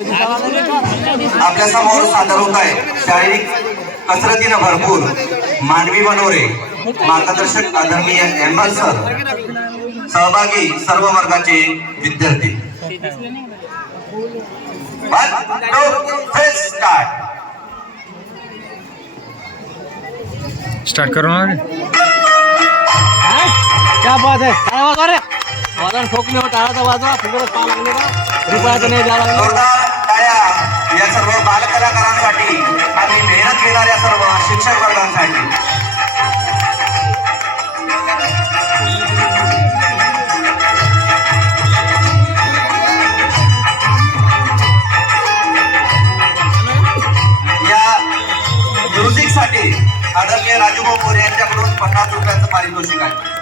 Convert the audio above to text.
आपल्या समोर सादर होत आहे शारीरिक कसरतीनं भरपूर मानवी मनोरे मार्गदर्शक आदरणीय एम्बल सर, सहभागी सर्व वर्गाचे विद्यार्थी। स्टार्ट करो ना। क्या बात है, टाळा वाजवा रे, वाजवा ठोकले हो, टाळाचा वाजवा, फुगडं पा लागले का, रुपयाचं नाही द्या लागले। जोरदार टाळ्या या सर्व बालकलाकारांसाठी आणि मेहनत घेणाऱ्या सर्व शिक्षक वर्गांसाठी। या म्युझिक साठी आदरणीय राजूभाऊ मोरे यांच्याकडून 50 रुपयांचं पारितोषिक आहे।